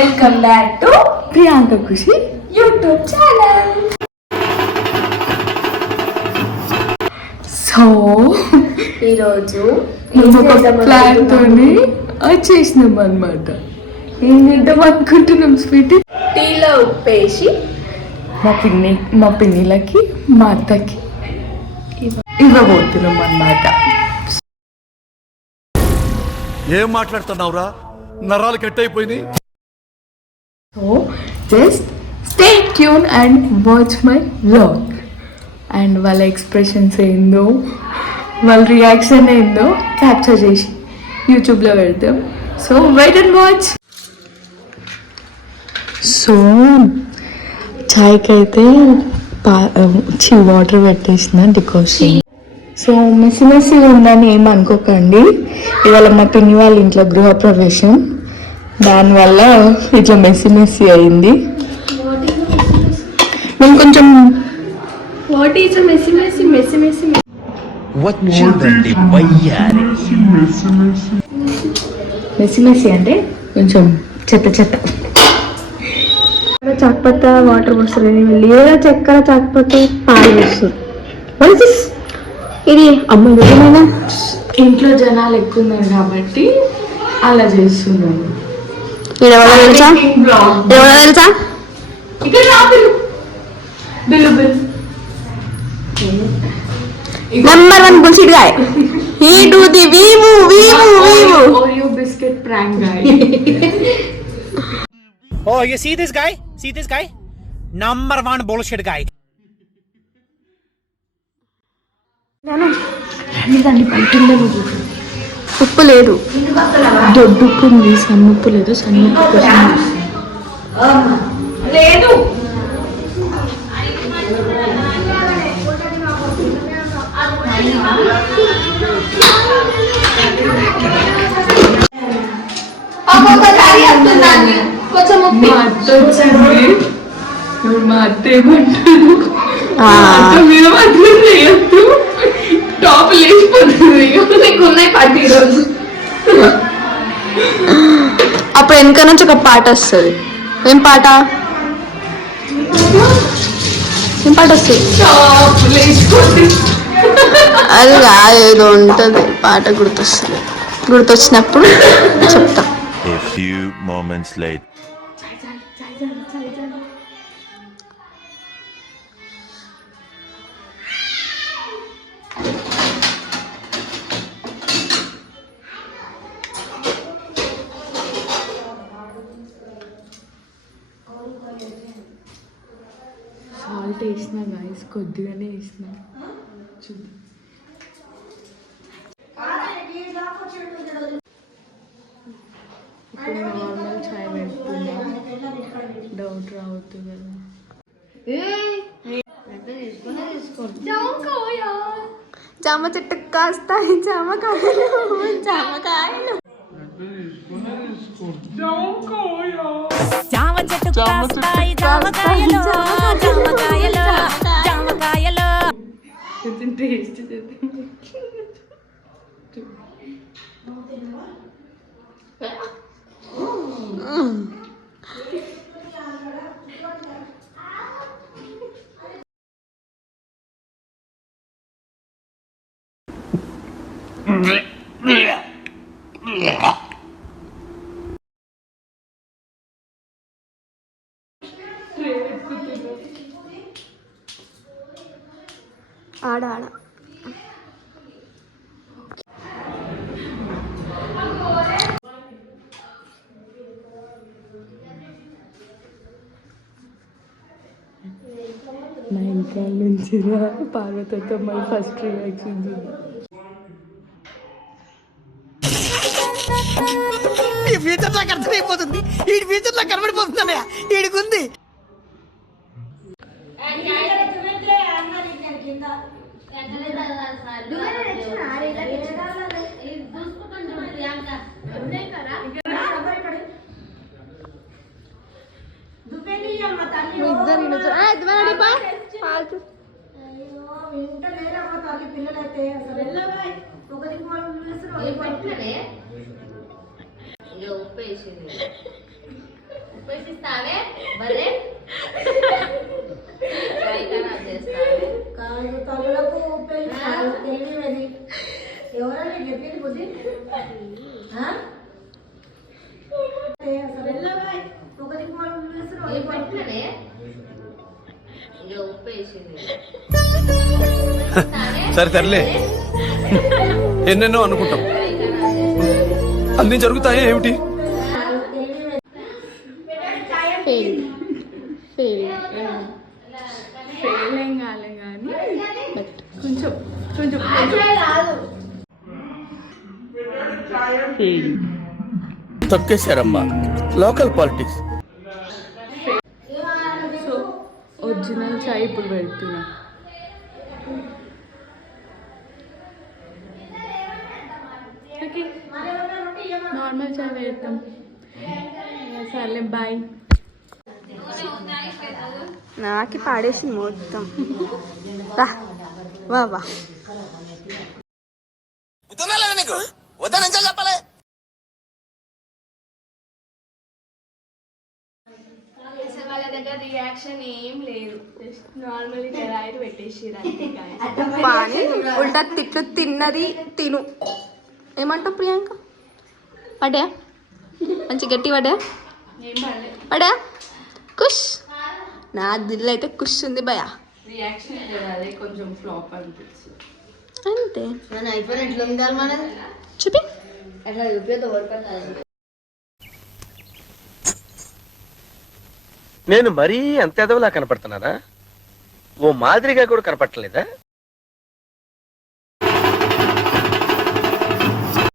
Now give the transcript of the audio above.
Welcome back to Priyanka Khushi YouTube channel so ఈరోజు మేము ఒక ప్లాన్ తోని వచ్చేసినాం అనమాట ఏం చేద్దాం అనుకుంటున్నాం స్వీట్? టీలో ఉప్పేసి మా పిన్ని మా పిన్నిలకి మా అత్తకి ఇవ్వ- ఇవ్వబోతున్నాం అన్నమాట ఏం మాట్లాడుతున్నావురా? నరాలు కట్ అయిపోయినాయి so just stay tune and watch my vlog and వాళ్ళ ఎక్స్ప్రెషన్స్ ఏందో వాళ్ళ రియాక్షన్ ఏందో క్యాప్చర్ చేసి యూట్యూబ్లో పెడతాం. So wait and watch so చాయ్కి అయితే పా చి వాటర్ పెట్టేసిన డికోషన్. సో మెస్సి మెస్సి ఉందని ఏం అనుకోకండి. ఇవాళ మా పిన్ని వాళ్ళ ఇంట్లో గృహప్రవేశం. దానివల్ల ఇట్లా మెస్సి మెస్సి అయింది. మేము కొంచెం what is messy messy messy messy వచ్చిందండి వయ్యారి మెస్సి మెస్సి అంటే కొంచెం చెత్త చెత్త. చాక్పత్త వాటర్ పోస్తుంది లేదా చక్కెర చాక్పత్త పాలు వేస్తుంది What is this? ఇది అమ్మ ఇంట్లో జనాలు ఎక్కువ ఉన్నారు కాబట్టి అలా చేస్తున్నాను ఎవరో తెలుసా Vlog. ఎవరో తెలుసా ఇక్కడ రా Billu Billu Billu number one bullshit guy he do the weave weave weave Oreo biscuit prank guy Oh, you see this guy? See this guy? Number one bullshit guy. ఉప్పు లేదు. దొడ్డు ఉప్పు ఉంది సన్నుప్పు లేదు. సన్నుప్పు కోసం మా అత్త వచ్చింది ఇప్పుడు మా అత్త ఏమంటారు? మా అత్త మీద మాత్రం చేయొద్దు. టాప్ లేచిపోతుంది. నీకు ఉన్నాయి అప్పుడు వెనక నుంచి ఒక పాట వస్తుంది. ఏం పాట? ఏం పాట వస్తుంది? టాప్ లేచిపోతుంది. అది కాదు ఏదో ఉంటుంది. పాట గుర్తొస్తుంది. గుర్తొచ్చినప్పుడు చెప్తా. A few moments later. Salt వేసిన గాయస్ కొద్దిగానే వేసిన. చూద్దాం. ఇప్పుడు నార్మల్ చాయ్ పెట్టుకున్నా డౌట్ రావద్దు కదా. జామ చెట్టు కాస్తాయి జామకాయలు జామకాయలు. జామ చెట్టు కాస్తాయి జామకాయలు జామకాయలు జామకాయలు కొంచెం టేస్ట్ చేద్దాం ఆడ ఆడ. నా ఇంకా నుంచి పార్వతతో మళ్ళీ ఫస్ట్ రియాక్షన్ చూద్దాం ఈ ఫ్యూచర్ నాకు అర్థమైపోతుంది. ఈ ఫ్యూచర్ నాకు కనబడిపోతుందన్నయ్య ఈడికుంది పాలు ఉపేసిస్తావే కాదు తల్లులకు తెలియదు ఎవరైనా చెప్పింది బుద్ధి అసలు వెళ్ళవా? ఒక దిక్కు మనం సరే తరలే ఎన్నెన్నో అనుకుంటాం. అన్ని జరుగుతాయి ఏమిటి? ఫెయిల్ ఫెయిల్ ఫెయిల్ ఏం కాలే కానీ బట్ కొంచెం కొంచెం తొక్కేశారమ్మా. Local politics so original okay. Normal చాయ్ పెడతాం. సర్లే బాయ్. నాకి పాడేసింది మొత్తం. వా వా. చెప్పలే? వాళ్ళ దగ్గర రియాక్షన్ ఏం లేదు. జస్ట్ నార్మల్ రాయలు పెట్టేసిరు అంతే పాని ఉల్టా తిట్లు తిన్నది తిను. ఏమంటావు ప్రియాంక? పడ్డా మంచి గట్టి పడ్డా ఏం పడలేదు పడా. కుష్. నా దిల్ అయితే కుష్ ఉంది భయ. అంతే. మన అయిపోయిన ఎట్లా ఉండాలి మనది? చూపి. నేను మరీ అంత ఎదవలా కనపడుతున్నానా? ఓ మాదిరిగా కూడా కనపడలేదా